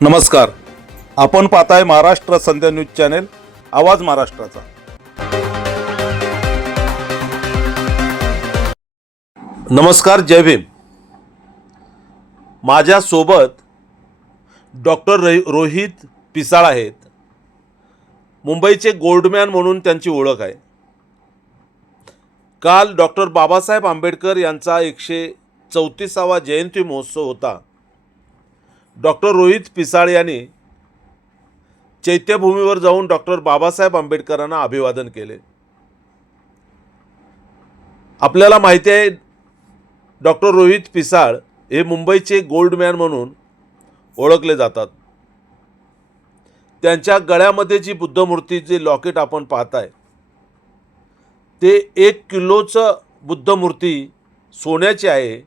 नमस्कार. आपण पाहताय महाराष्ट्र संध्या न्यूज चॅनेल आवाज महाराष्ट्राचा. नमस्कार जय भीम. माझ्यासोबत डॉक्टर रै रोहित पिसाळ आहेत. मुंबईचे गोल्डमॅन म्हणून त्यांची ओळख आहे. काल डॉक्टर बाबासाहेब आंबेडकर यांचा एकशे चौतीसावा जयंती महोत्सव होता. डॉक्टर रोहित पिसाळ यांनी चैत्यभूमीवर जाऊन डॉक्टर बाबासाहेब आंबेडकरांना अभिवादन केले. आपल्याला माहिती आहे डॉक्टर रोहित पिसाळ हे मुंबईचे गोल्डमॅन म्हणून ओळखले जातात. त्यांच्या गळ्यामध्ये जी बुद्धमूर्ती जे लॉकेट आपण पाहताय ते एक किलोचं बुद्धमूर्ती सोन्याची आहे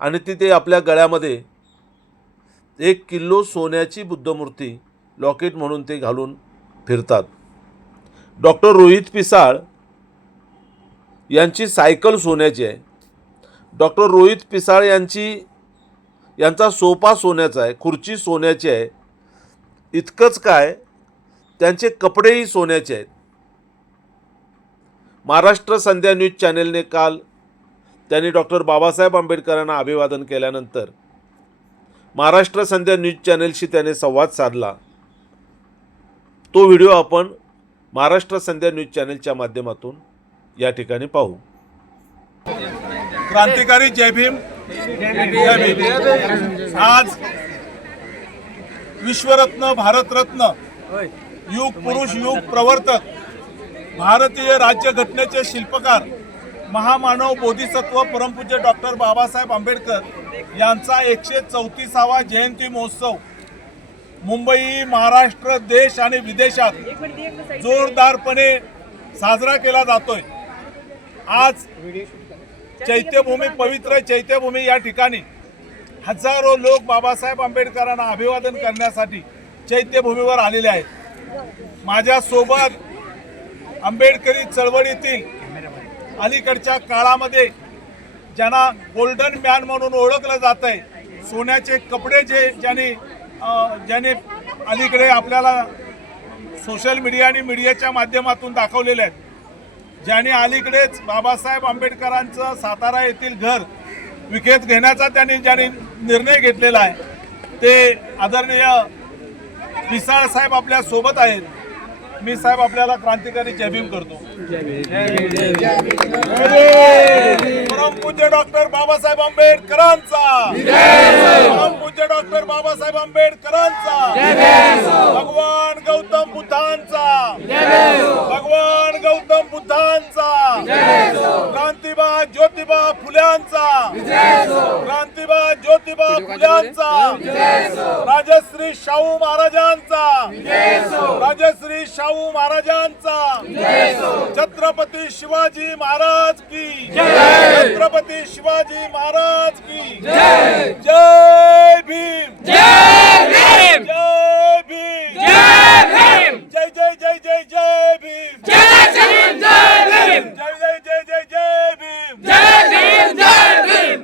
आणि ती ते आपल्या गळ्यामध्ये एक किलो सोन्याची बुद्धमूर्ती लॉकेट म्हणून ते घालून फिरतात. डॉक्टर रोहित पिसाळ यांची सायकल सोन्याची आहे. डॉक्टर रोहित पिसाळ यांची यांचा सोफा सोन्याचा आहे खुर्ची सोन्याची आहे. इतकंच काय त्यांचे कपडेही सोन्याचे आहेत. महाराष्ट्र संध्या न्यूज चॅनेलने काल त्यांनी डॉक्टर बाबासाहेब आंबेडकरांना अभिवादन केल्यानंतर महाराष्ट्र संध्या न्यूज चॅनेलशी त्याने संवाद साधला. तो व्हिडिओ आपण महाराष्ट्र संध्या न्यूज चॅनेलच्या माध्यमातून या ठिकाणी पाहू. क्रांतिकारी जय भीम. जय भीम. आज विश्वरत्न भारतरत्न युग पुरुष युग प्रवर्तक भारतीय राज्यघटनेचे शिल्पकार महामानव बोधिसत्व परमपूज्य डॉक्टर बाबासाहेब आंबेडकर यांचा एकशे चौतीसावा जयंती महोत्सव मुंबई महाराष्ट्र देश आणि विदेशात जोरदारपणे साजरा केला जातोय. आज चैत्यभूमी पवित्र चैत्यभूमी या ठिकाणी हजारो लोक बाबासाहेब आंबेडकरांना अभिवादन करण्यासाठी चैत्यभूमीवर आलेले आहेत. माझ्यासोबत आंबेडकरी चळवळीतील अलीकडच्या काळामध्ये ज्यांना गोल्डन मॅन म्हणून ओळखलं जात आहे सोन्याचे कपडे जे ज्याने ज्याने अलीकडे आपल्याला सोशल मीडिया आणि मीडियाच्या माध्यमातून दाखवलेले आहेत. ज्याने अलीकडेच बाबासाहेब आंबेडकरांचं सातारा येथील घर विकत घेण्याचा त्यांनी ज्याने निर्णय घेतलेला आहे ते आदरणीय पिसाळ साहेब आपल्यासोबत आहेत. मी साहेब आपल्याला क्रांतिकारी जय भीम करतो. परमपूज्य डॉक्टर बाबासाहेब आंबेडकरांचा. परमपूज्य डॉक्टर बाबासाहेब आंबेडकरांचा. भगवान गौतम बुद्धांचा भगवान गौतम बुद्धांचा क्रांतिबा ज्योतिबा फुल्यांचा क्रांतिबा ज्योतिबा फुल्यांचा राजश्री शाहू महाराजांचा. राजश्री शाहू महाराजांचा. छत्रपती शिवाजी महाराज की. छत्रपती शिवाजी महाराज की. जय भीम. जय भीम. जय भीम. जय जय जय जय जय भीम जय जय जय जय जय भीम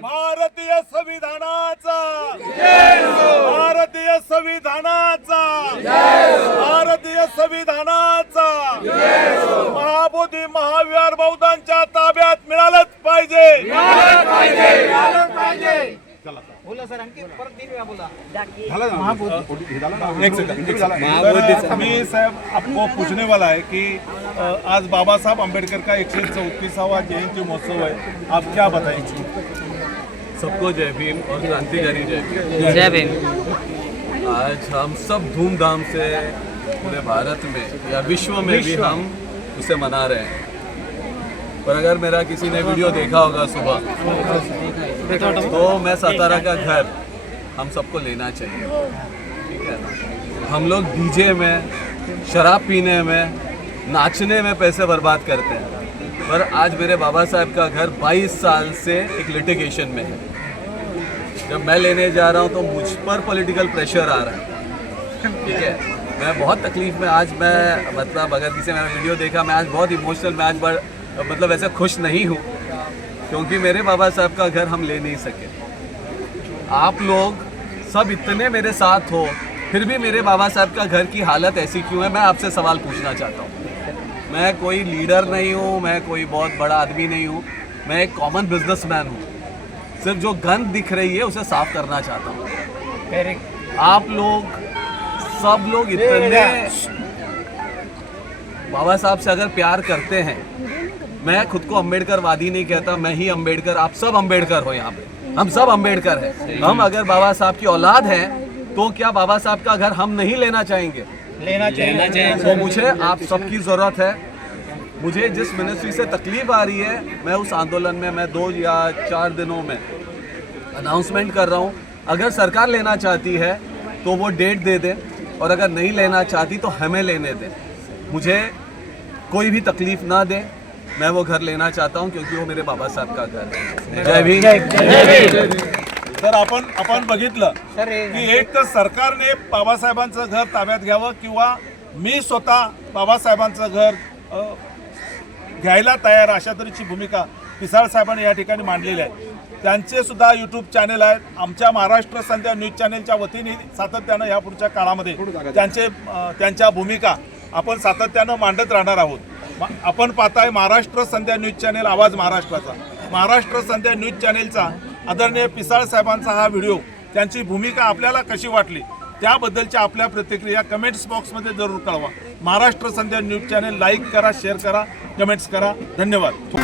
भारतीय संविधानाचा भारतीय संविधानाचा भारतीय संविधानानाचा महाबोधी महाविहार बौद्धांच्या ताब्यात मिळालंच पाहिजे. मी साहब आपको पूछने वाला है कि आज बाबा साहब अम्बेडकर का एक सौ चौतीसावा जयंती महोत्सव है आप क्या बताएंगे सबको जय भीम और क्रांतिकारी जय भीम। जय भीम। आज हम सब धूमधाम से पूरे भारत में या विश्व में भी हम उसे मना रहे हैं। पर अगर मेरा किसी ने वीडियो देखा होगा सुबह तो मैं सतारा का घर हम सबको लेना चाहिए। ठीक है? ना हम लोग डीजे में शराब पीने में नाचने में पैसे बर्बाद करते हैं। पर आज मेरे बाबा साहब का घर 22 साल से एक लिटिगेशन में है। जब मैं लेने जा रहा हूँ तो मुझ पर पॉलिटिकल प्रेशर आ रहा है। ठीक है? मैं बहुत तकलीफ़ में आज मैं मतलब अगर किसी ने मेरा वीडियो देखा मैं आज बहुत इमोशनल मैं आज बड़ मतलब ऐसे खुश नहीं हूँ क्योंकि मेरे बाबा साहब का घर हम ले नहीं सके। आप लोग सब इतने मेरे साथ हो फिर भी मेरे बाबा साहब का घर की हालत ऐसी क्यों है? मैं आपसे सवाल पूछना चाहता हूँ। मैं कोई लीडर नहीं हूँ मैं कोई बहुत बड़ा आदमी नहीं हूँ मैं एक कॉमन बिजनेसमैन हूँ। सिर्फ़ जो गंद दिख रही है उसे साफ़ करना चाहता हूँ। आप लोग सब लोग इतने बाबा साहब से अगर प्यार करते हैं मैं खुद को अंबेडकर वादी नहीं कहता मैं ही अंबेडकर आप सब अंबेडकर हो यहाँ पे। हम सब अंबेडकर हैं। हम अगर बाबा साहब की औलाद हैं तो क्या बाबा साहब का घर हम नहीं लेना चाहेंगे? लेना चाहिए तो मुझे आप सबकी ज़रूरत है। मुझे जिस मिनिस्ट्री से तकलीफ़ आ रही है मैं उस आंदोलन में मैं दो या चार दिनों में अनाउंसमेंट कर रहा हूँ। अगर सरकार लेना चाहती है तो वो डेट दे दे। और अगर नहीं लेना चाहती तो हमें लेने दे। मुझे कोई भी तकलीफ ना दे। मैं वो घर लेना चाहता हूँ क्योंकि वो मेरे बाबा साहब का घर है। जय भीम। तर आपण आपण बघितलं की एक तर सरकारने बाबासाहेबांचं घर ताब्यात घ्यावं किंवा मी स्वतः बाबासाहेबांचं घर अ, घ्यायला तयार अशा तऱ्हेची भूमिका पिसाळ साहेबांनी या ठिकाणी मांडलेली आहे त्यांचे सुद्धा यूट्यूब चॅनेल आहेत. आमच्या महाराष्ट्र संध्या न्यूज चॅनेलच्या वतीने सातत्यानं या पुढच्या काळामध्ये त्यांचे त्यांच्या भूमिका आपण सातत्यानं मांडत राहणार आहोत. आपण पाहताय महाराष्ट्र संध्या न्यूज चॅनेल आवाज महाराष्ट्राचा. महाराष्ट्र संध्या न्यूज चॅनेलचा आदरणीय पिसाळ साहेबांचा हा व्हिडिओ त्यांची भूमिका आपल्याला कशी वाटली त्याबद्दलच्या आपल्या प्रतिक्रिया कमेंट्स बॉक्समध्ये जरूर कळवा. Maharashtra Sandhya news channel like करा शेअर करा कमेंट्स करा. धन्यवाद.